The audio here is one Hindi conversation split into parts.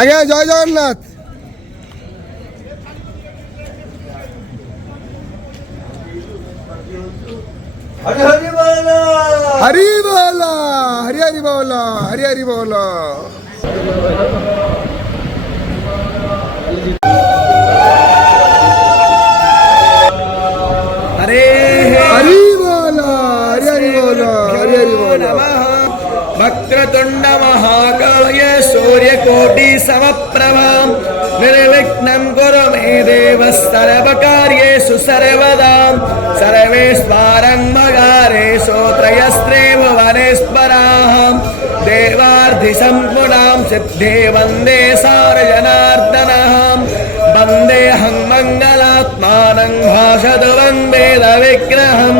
আগে জয় জগন্নাথ। हरि हरि बोलो, हरि बोलो, हरि हरि बोलो, हरि हरि बोलो। हरे हरि बोलो, हरि हरि बोलो, हरि हरि बोलो। वक्रतुंड महाकाय सूर्यकोटि समप्रभा निर्विघ्नं कुरु मे देव सर्वकार्येषु सर्वदा सर्वेश्वरं मगारेषु त्रयस्त्रे भुवनेश्वराः देवार्धिसम्पूर्णां सिद्धे वन्दे सारजनार्दनः वन्देऽहं मङ्गलात्मानं भाषतु वेदविग्रहं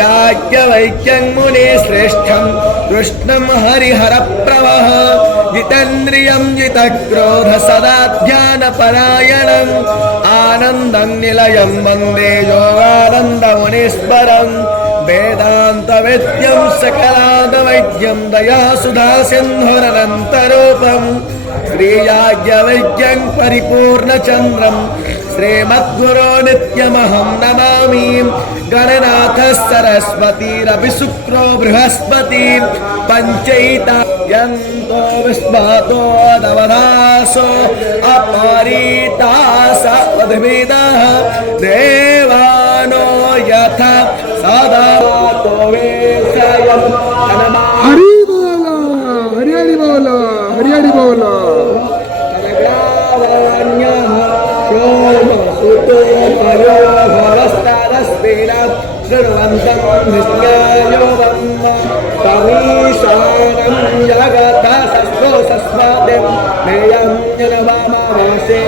याज्ञवल्क्यं मुनिश्रेष्ठं कृष्णं हरिहरप्रभः जितेन्द्रियं जितक्रोध सदा ध्यानपरायणम् आनन्दं निलयं वन्दे योगानन्दमुनीश्वरं वेदान्तवेद्यं सकलादवैद्यं दयासुधासिन्धुरनन्तरूपं श्रीयाज्ञवल्क्यं परिपूर्णचन्द्रं श्रीमद्गुरो नित्यमहं नमामि गणनाथ सरस्वतीरपि शुक्रो बृहस्पति पञ्चैता यन्तो विस्मतो दवदासो अपरीतास पद्मिनः देवानो यथा सदा तो वेशयम् हरि बोलो, हरि हरि बोलो, हरि हरि बोलो। सुतो परो भवस्तादस्तेन शृण्वन्तं निस्यायोगं तमीशानं जगतः सस्वादिं नेयं जनवामावासे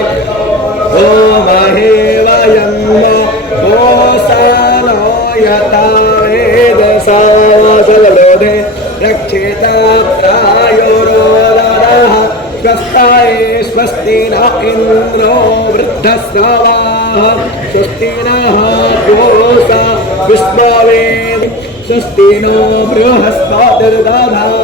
ओ महेवयं गोसानो यथा वेदसावसलोधे रक्षेता प्रायोरोदरः स्वस्ताये स्वस्ति न इन्द्रो वृद्धस्रवाः स्वस्ति नः पूषा विश्ववेद स्वस्ति नो बृहस्पतिर्दधातु